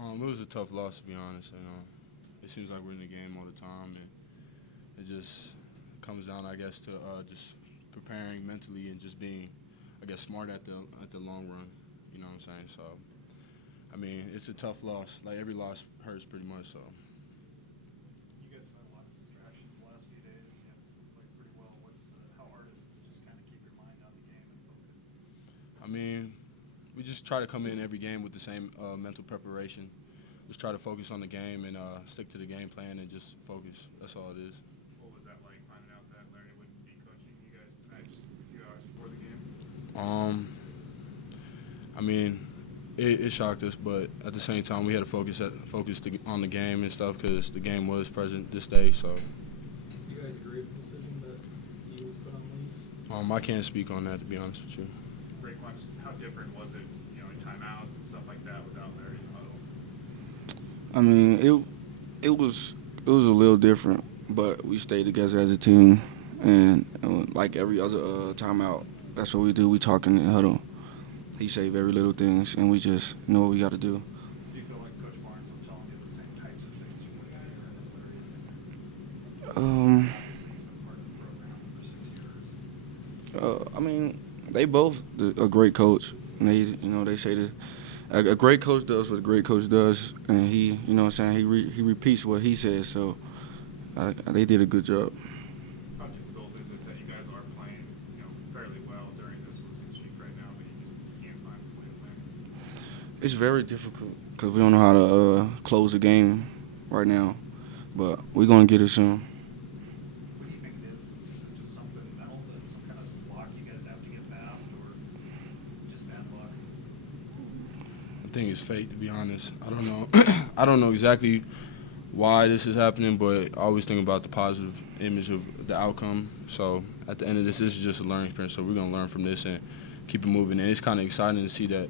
It was a tough loss to be honest. It seems like we're in the game all the time, and it just comes down, I guess, to just preparing mentally and just being, I guess, smart at the long run. You know what I'm saying? So, I mean, it's a tough loss. Like every loss hurts pretty much. So. You guys have had a lot of distractions the last few days. You have played pretty well. How hard is it to just kind of keep your mind on the game and focus? I mean, we just try to come in every game with the same mental preparation. Just try to focus on the game and stick to the game plan and just focus. That's all it is. What was that like finding out that Larry wouldn't be coaching you guys tonight just a few hours before the game? I mean, it shocked us, but at the same time, we had to focus on the game and stuff because the game was present this day. So. Do you guys agree with the decision that Eagles put on leave? I can't speak on that, to be honest with you. Raekwon, just how different was it, in timeouts and stuff like that without Larry in the huddle? I mean, it was a little different, but we stayed together as a team, and like every other timeout, that's what we do. We talk in the huddle. He saved every little things, and we just know what we got to do. Do you feel like Coach Barnes was telling you the same types of things you would have heard at Larry? I mean, they both a great coach. And they say that a great coach does what a great coach does, and he, he repeats what he says. So they did a good job. How difficult is it that you guys are playing, fairly well during this losing streak right now, but you just can't find a way to win? It's very difficult because we don't know how to close the game right now, but we're gonna get it soon. What do you think it is? Is it just something mental, that some kind of block you guys have to get past, or just bad luck? I think it's fate, to be honest. I don't know. I don't know exactly why this is happening, but I always think about the positive image of the outcome. So at the end of this is just a learning experience. So we're gonna learn from this and keep it moving. And it's kind of exciting to see that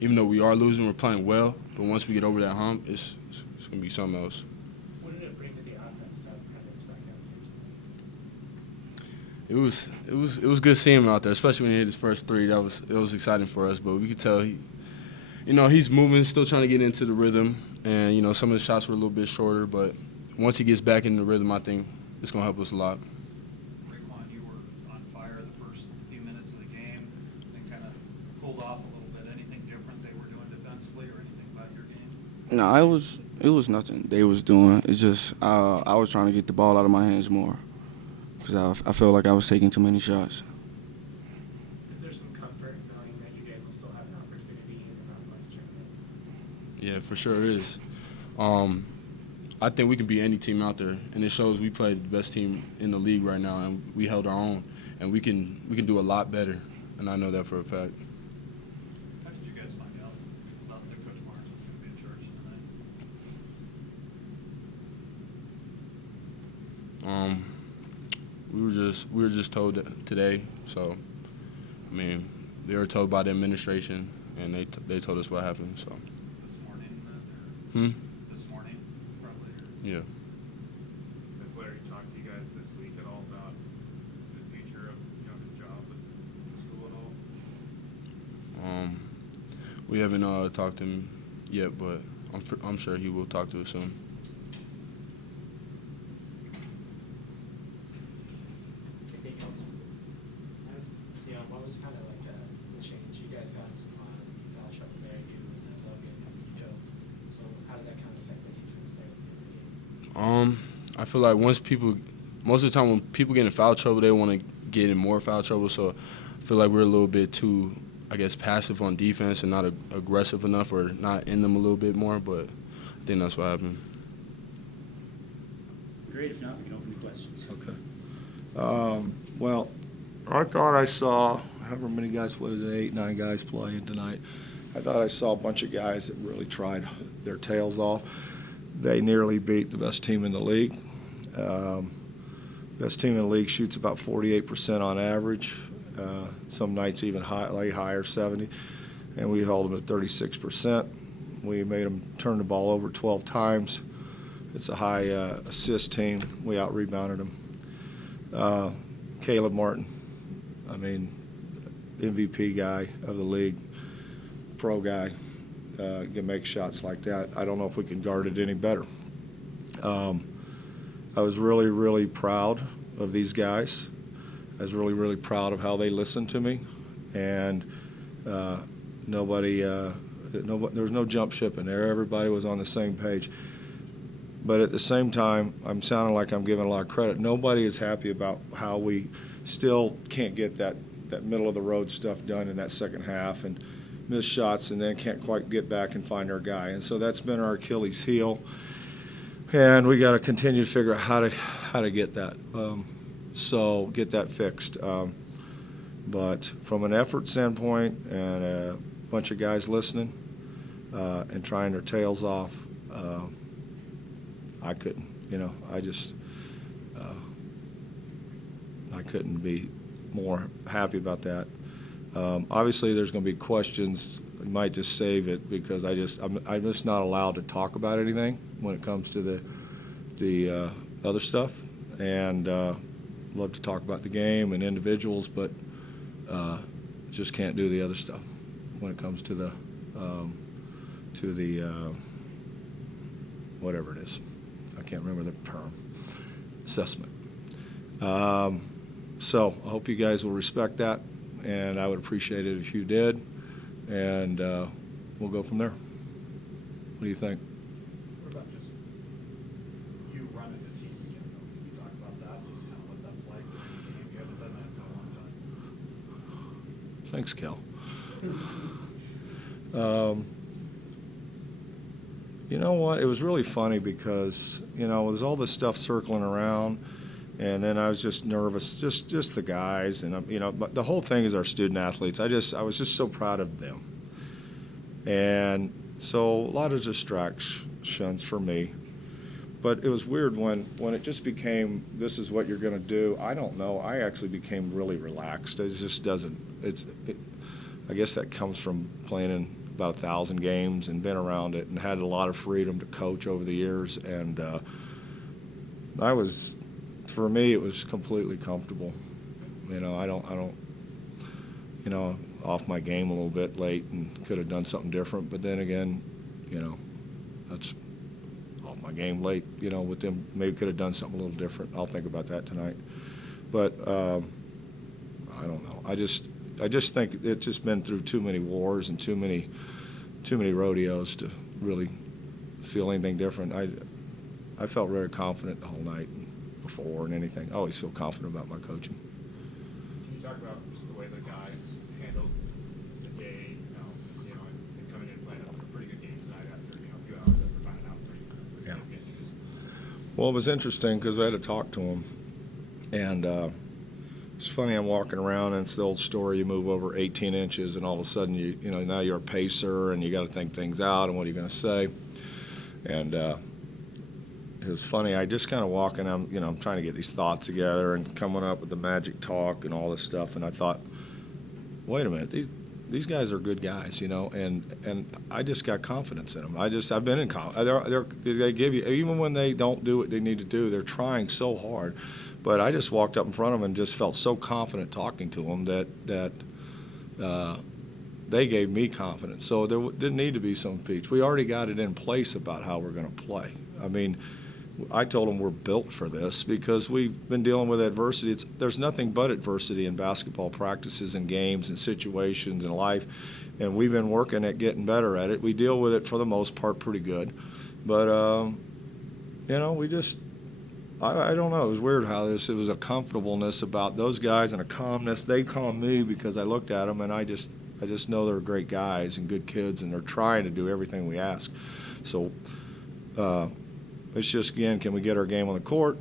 even though we are losing, we're playing well. But once we get over that hump, it's gonna be something else. What did it bring to the offense to have kind of strike out here tonight? It was good seeing him out there, especially when he hit his first three. It was exciting for us. But we could tell he's moving, still trying to get into the rhythm. And, some of the shots were a little bit shorter, but once he gets back in the rhythm, I think it's going to help us a lot. Raekwon, you were on fire the first few minutes of the game, then kind of pulled off a little bit. Anything different they were doing defensively or anything about your game? No, it was nothing they was doing. It's just I was trying to get the ball out of my hands more because I felt like I was taking too many shots. Is there some comfort knowing that you guys will still have an opportunity in the Mountain West tournament? Yeah, for sure it is. I think we can beat any team out there, and it shows we played the best team in the league right now, and we held our own, and we can do a lot better, and I know that for a fact. How did you guys find out about that Coach Barnes was going to be in charge tonight? We were just told that today, so I mean they were told by the administration, and they told us what happened. So. This morning? This morning, probably? Yeah. Has Larry talked to you guys this week at all about the future of his job with the school at all? We haven't talked to him yet, but I'm sure he will talk to us soon. Anything else? What was kind of like the change? You guys got some foul trouble there, you and Logan and Joe. So how did that kind of affect the defense there? I feel like most of the time when people get in foul trouble, they want to get in more foul trouble. So I feel like we're a little bit too, I guess, passive on defense and not aggressive enough, or not in them a little bit more. But I think that's what happened. Great. If not, we can open the questions. Okay. Well, I thought I saw, however many guys, 8, 9 guys playing tonight. I thought I saw a bunch of guys that really tried their tails off. They nearly beat the best team in the league. Best team in the league shoots about 48% on average. Some nights even higher, 70. And we held them at 36%. We made them turn the ball over 12 times. It's a high assist team. We out-rebounded them. Caleb Martin, MVP guy of the league, pro guy. can make shots like that. I don't know if we can guard it any better. I was really, really proud of these guys. I was really, really proud of how they listened to me, and there was no jump ship in there. Everybody was on the same page. But at the same time, I'm sounding like I'm giving a lot of credit. Nobody is happy about how we still can't get that middle of the road stuff done in that second half and miss shots and then can't quite get back and find our guy. And so that's been our Achilles heel. And we got to continue to figure out how to get that. So get that fixed. But from an effort standpoint and a bunch of guys listening and trying their tails off, I couldn't. I couldn't be more happy about that. Obviously, there's going to be questions. I might just save it because I'm just not allowed to talk about anything when it comes to the other stuff, and love to talk about the game and individuals, but just can't do the other stuff when it comes to the whatever it is. I can't remember the term. Assessment. So I hope you guys will respect that, and I would appreciate it if you did, and we'll go from there. What do you think? What about just you running the team in general? Can you talk about that, just kind of what that's like in the game? You haven't done that for a long time. Thanks, Cal. You know what? It was really funny because, there's all this stuff circling around, and then I was just nervous, just the guys, and but the whole thing is our student athletes. I was just so proud of them, and so a lot of distractions for me. But it was weird when it just became, this is what you're going to do. I don't know. I actually became really relaxed. It just doesn't. I guess that comes from playing in about 1,000 games and been around it and had a lot of freedom to coach over the years. And for me, it was completely comfortable. I don't, off my game a little bit late and could have done something different. But then again, that's off my game late, with them. Maybe could have done something a little different. I'll think about that tonight. But I don't know. I just think it's just been through too many wars and too many rodeos to really feel anything different. I felt very confident the whole night before and anything. I always feel confident about my coaching. Can you talk about just the way the guys handled the day, and coming in and playing a pretty good game tonight after, a few hours after finding out pretty significant news? Well, it was interesting because I had to talk to them, and it's funny, I'm walking around, and it's the old story, you move over 18 inches, and all of a sudden, now you're a pacer, and you got to think things out, and what are you going to say? And it was funny, I just kind of walking, I'm trying to get these thoughts together and coming up with the magic talk and all this stuff, and I thought, wait a minute, these guys are good guys, and I just got confidence in them. I've been in confidence. They give you, even when they don't do what they need to do, they're trying so hard. But I just walked up in front of them and just felt so confident talking to them that they gave me confidence. So there didn't need to be some speech. We already got it in place about how we're going to play. I mean, I told them we're built for this because we've been dealing with adversity. There's nothing but adversity in basketball practices and games and situations in life, and we've been working at getting better at it. We deal with it for the most part pretty good. But, we just – I don't know. It was weird how it was a comfortableness about those guys and a calmness. They calmed me because I looked at them, and I just know they're great guys and good kids, and they're trying to do everything we ask. So it's just, again, can we get our game on the court?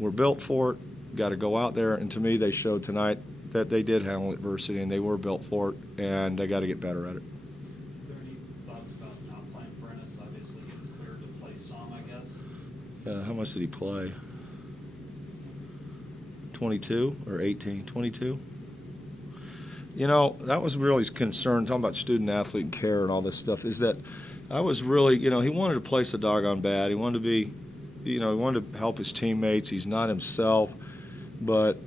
We're built for it. Got to go out there. And to me, they showed tonight that they did handle adversity, and they were built for it, and they got to get better at it. Are there any thoughts about not playing Prentice? Obviously, it's clear to play some, I guess. How much did he play? 22 or 18? 22? That was really his concern, talking about student athlete and care and all this stuff, is that I was really, he wanted to play so doggone bad. He wanted to be, he wanted to help his teammates. He's not himself. But,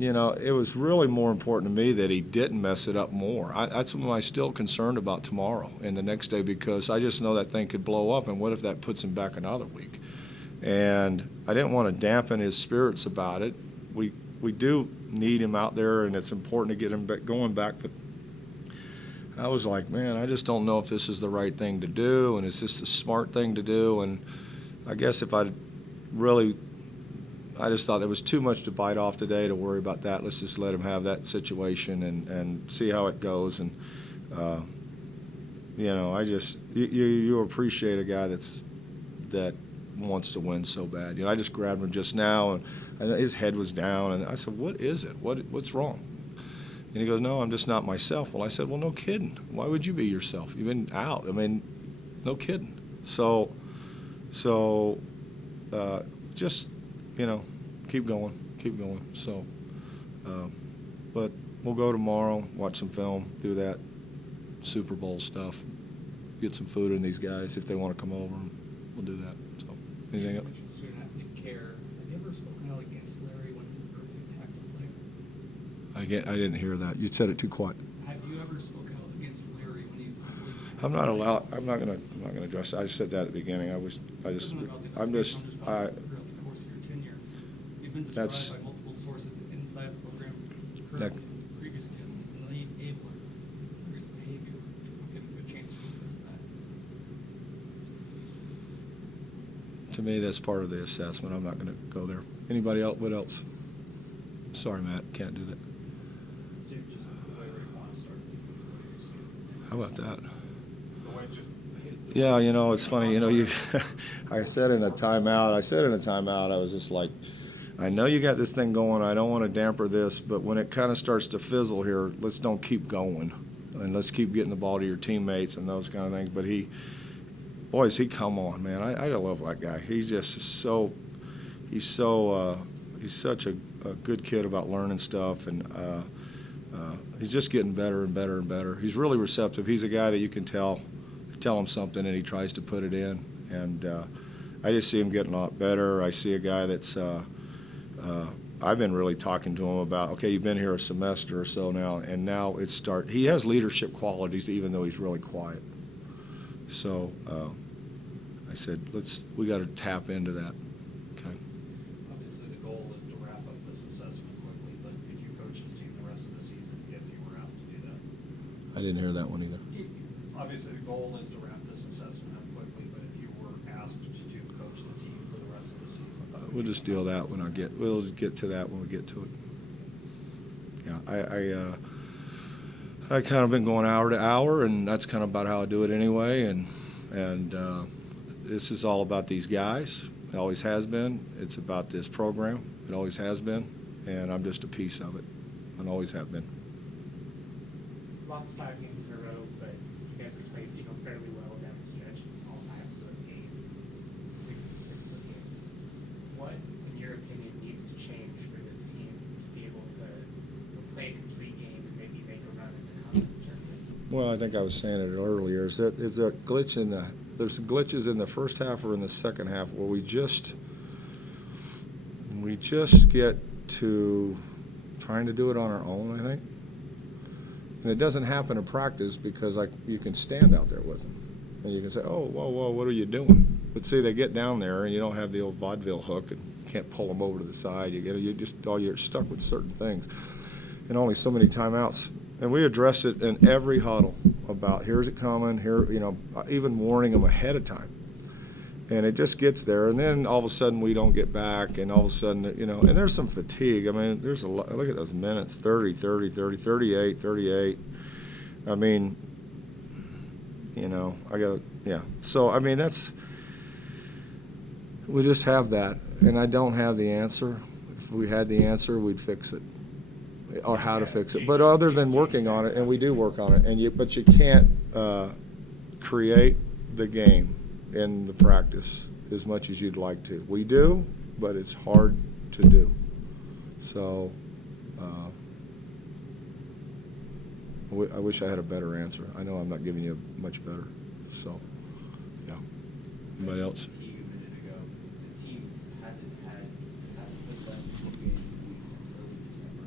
you know, it was really more important to me that he didn't mess it up more. That's what I'm still concerned about tomorrow and the next day, because I just know that thing could blow up, and what if that puts him back another week? And I didn't want to dampen his spirits about it. We do need him out there, and it's important to get him going back, but I was like, man, I just don't know if this is the right thing to do, and is this the smart thing to do? And I guess if I just thought there was too much to bite off today to worry about that. Let's just let him have that situation and see how it goes. And, you know, you appreciate a guy that wants to win so bad. You know, I just grabbed him just now, and his head was down, and I said, what is it? What's wrong? And he goes, no, I'm just not myself. Well, I said, well, no kidding. Why would you be yourself? You've been out. I mean, no kidding. So just, you know, keep going. So, but we'll go tomorrow, watch some film, do that Super Bowl stuff, get some food in these guys if they want to come over. We'll do that. So, anything else? Care. Have you ever spoken out against Larry when he's a perfect tackle player? I didn't hear that. You said it too quiet. Have you ever spoken out against Larry when he's? I'm not allowed. I'm not gonna address that. I said that at the beginning. I'm just. Throughout the course of your tenure, you've been That's- described by multiple sources inside the program, That- currently, previously as an enabler. Larry's behavior. I'll give him a good chance to address that. To me, that's part of the assessment. I'm not going to go there. Anybody else? What else? Sorry, Matt. Can't do that. Steve, just the way we want to start. What do you see? How about that? The way just Yeah, you know, it's funny. You know, I said in a timeout, I was just like, I know you got this thing going. I don't want to damper this, but when it kind of starts to fizzle here, let's don't keep going. And let's keep getting the ball to your teammates and those kind of things. But boys, he come on, man. I love that guy. He's just he's such a good kid about learning stuff, and he's just getting better and better and better. He's really receptive. He's a guy that you can tell him something and he tries to put it in. And I just see him getting a lot better. I see a guy that's I've been really talking to him about, okay, you've been here a semester or so now, and now he has leadership qualities even though he's really quiet. So I said, we got to tap into that. Okay. Obviously, the goal is to wrap up this assessment quickly, but could you coach this team the rest of the season if you were asked to do that? I didn't hear that one either. Obviously, the goal is to wrap this assessment up quickly, but if you were asked to coach the team for the rest of the season. We'll just deal that when we'll just get to that when we get to it. Yeah, I kind of been going hour to hour, and that's kind of about how I do it anyway. And this is all about these guys. It always has been. It's about this program. It always has been, and I'm just a piece of it, and always have been. Lost 5 games in a row, but you guys have played, fairly well down the stretch. All 5 of those games, six of those games. What, in your opinion, needs to change for this team to be able to play a complete game and maybe make a run in the conference tournament? Well, I think I was saying it earlier. Is a glitch there's glitches in the first half or in the second half where we just get to trying to do it on our own, I think. And it doesn't happen in practice because you can stand out there with them. And you can say, oh, whoa, what are you doing? But see, they get down there and you don't have the old vaudeville hook and you can't pull them over to the side. You're stuck with certain things. And only so many timeouts. And we address it in every huddle about here's it coming, here, even warning them ahead of time. And it just gets there, and then all of a sudden we don't get back, and all of a sudden, and there's some fatigue. I mean, there's a lot. Look at those minutes, 30, 30, 30, 38, 38. I mean, So, I mean, we just have that, and I don't have the answer. If we had the answer, we'd fix it, or how to fix it. But other than working on it, and we do work on it, but you can't create the game in the practice as much as you'd like to. We do, but it's hard to do. So I wish I had a better answer. I know I'm not giving you much better. So, yeah. Anybody else? To you a minute ago, this team hasn't played less than 2 games in a week since early December.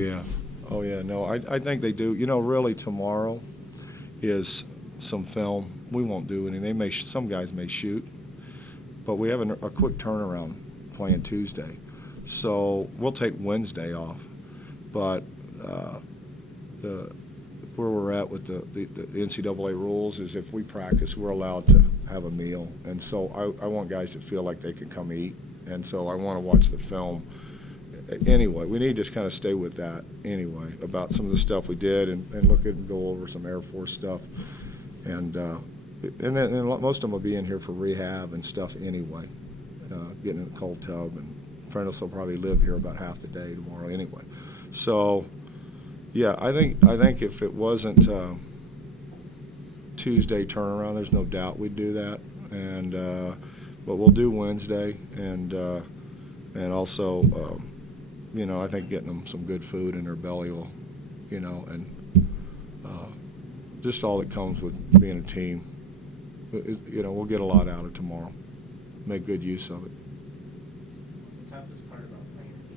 yeah. Oh, yeah. No, I think they do. You know, really tomorrow is some film. We won't do anything. They may some guys may shoot, but we have a quick turnaround playing Tuesday, so we'll take Wednesday off. But the where we're at with the NCAA rules is if we practice, we're allowed to have a meal, and so I want guys to feel like they can come eat, and so I want to watch the film. Anyway, we need to just kind of stay with that anyway about some of the stuff we did and look at and go over some Air Force stuff. And then most of them will be in here for rehab and stuff anyway, getting in a cold tub. And Prentice will probably live here about half the day tomorrow anyway. So, yeah, I think if it wasn't Tuesday turnaround, there's no doubt we'd do that. And but we'll do Wednesday and also. You know, I think getting them some good food in their belly will, you know, and just all that comes with being a team. You know, we'll get a lot out of tomorrow. Make good use of it. What's the toughest part about playing at the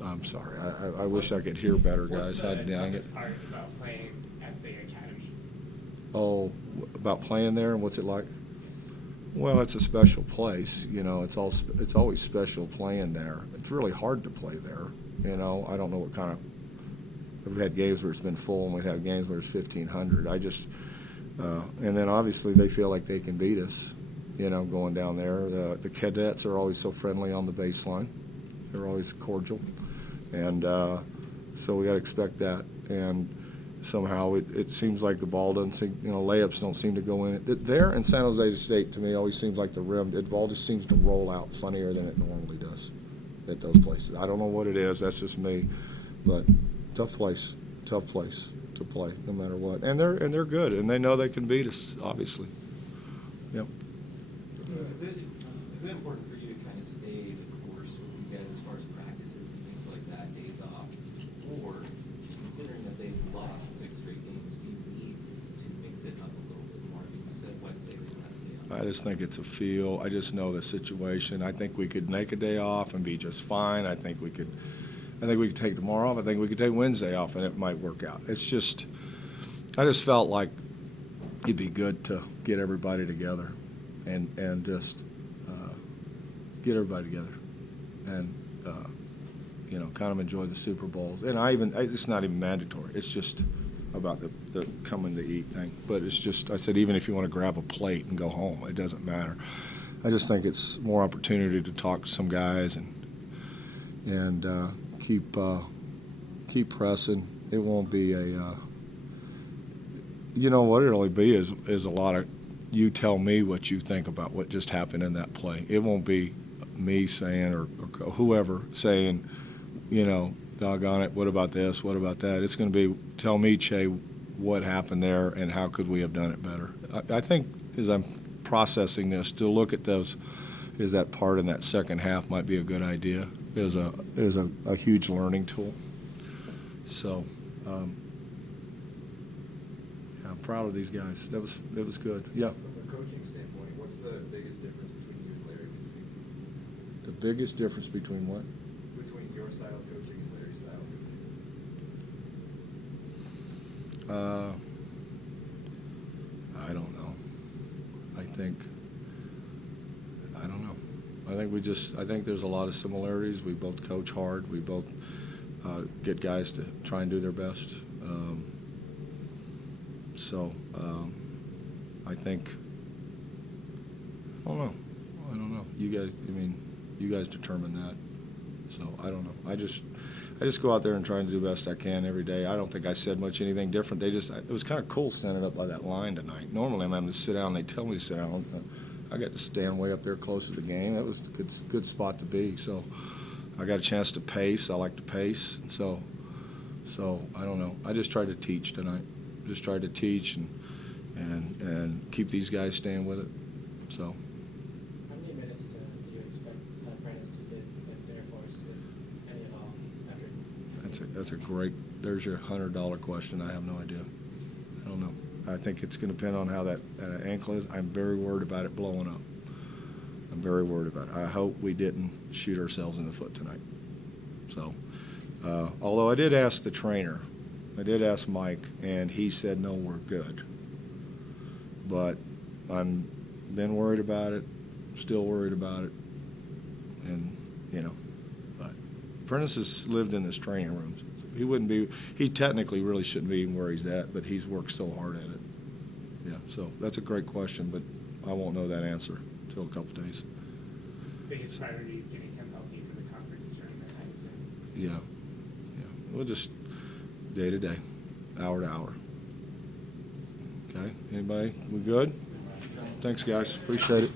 academy? I'm sorry. I wish I could hear better, guys. What's the Dang it. toughest part about playing at the academy? Oh, about playing there and what's it like? Well, it's a special place. You know, it's always special playing there. It's really hard to play there. You know, I don't know what kind of. We've had games where it's been full, and we've had games where it's 1,500. And then obviously they feel like they can beat us. You know, going down there, the cadets are always so friendly on the baseline. They're always cordial, and so we got to expect that. And somehow it seems like the ball doesn't seem, you know, layups don't seem to go in. There in San Jose State, to me, always seems like the ball just seems to roll out funnier than it normally does at those places. I don't know what it is. That's just me. But tough place to play, no matter what. And they're good, and they know they can beat us, obviously. Yep. Steve, is it important for you to kind of stay the course with these guys as far as practices and things like that, days off, or considering that they've lost 6 straight games, do you need to mix it up a little bit more? You said Wednesday was last day off. I just think it's a feel. I just know the situation. I think we could make a day off and be just fine. I think we could take tomorrow off. I think we could take Wednesday off, and it might work out. It's just, I just felt like it'd be good to get everybody together and just get everybody together and you know, kind of enjoy the Super Bowl. And it's not even mandatory. It's just about the coming to eat thing. But it's just, I said, even if you want to grab a plate and go home, it doesn't matter. I just think it's more opportunity to talk to some guys and keep pressing. It won't be you know what it'll be is a lot of you tell me what you think about what just happened in that play. It won't be me saying or whoever saying, you know, doggone it, what about this, what about that? It's going to be, tell me, Che, what happened there and how could we have done it better. I think as I'm processing this, to look at those, is that part in that second half might be a good idea, is a huge learning tool. So, yeah, I'm proud of these guys. It was good. Yeah. From a coaching standpoint, what's the biggest difference between you and Larry? The biggest difference between what? Between your style of coaching and Larry's style of coaching? I don't know. I don't know. I think there's a lot of similarities. We both coach hard. We both get guys to try and do their best. I think, I don't know. You guys determine that. So I don't know. I just go out there and try and do the best I can every day. I don't think I said anything different. It was kind of cool standing up by that line tonight. Normally I'm having to sit down. They tell me to sit down. I got to stand way up there close to the game. That was a good spot to be. So I got a chance to pace. I like to pace. So I don't know. I just tried to teach tonight. Just tried to teach and keep these guys staying with it. So. How many minutes do you expect Prentice to get against the Air Force, if any at all, after? That's a great. There's your $100 question. I have no idea. I don't know. I think it's going to depend on how that ankle is. I'm very worried about it blowing up. I'm very worried about it. I hope we didn't shoot ourselves in the foot tonight. So, Although I did ask the trainer, I did ask Mike, and he said, no, we're good. But I'm been worried about it, still worried about it, and, you know, but Prentice has lived in this training room. He technically really shouldn't be where he's at, but he's worked so hard at it. Yeah, so that's a great question, but I won't know that answer until a couple days. Biggest priority is getting him healthy for the conference during that time soon. Yeah, yeah. We'll just day to day, hour to hour. Okay, anybody? We good? Thanks, guys. Appreciate it.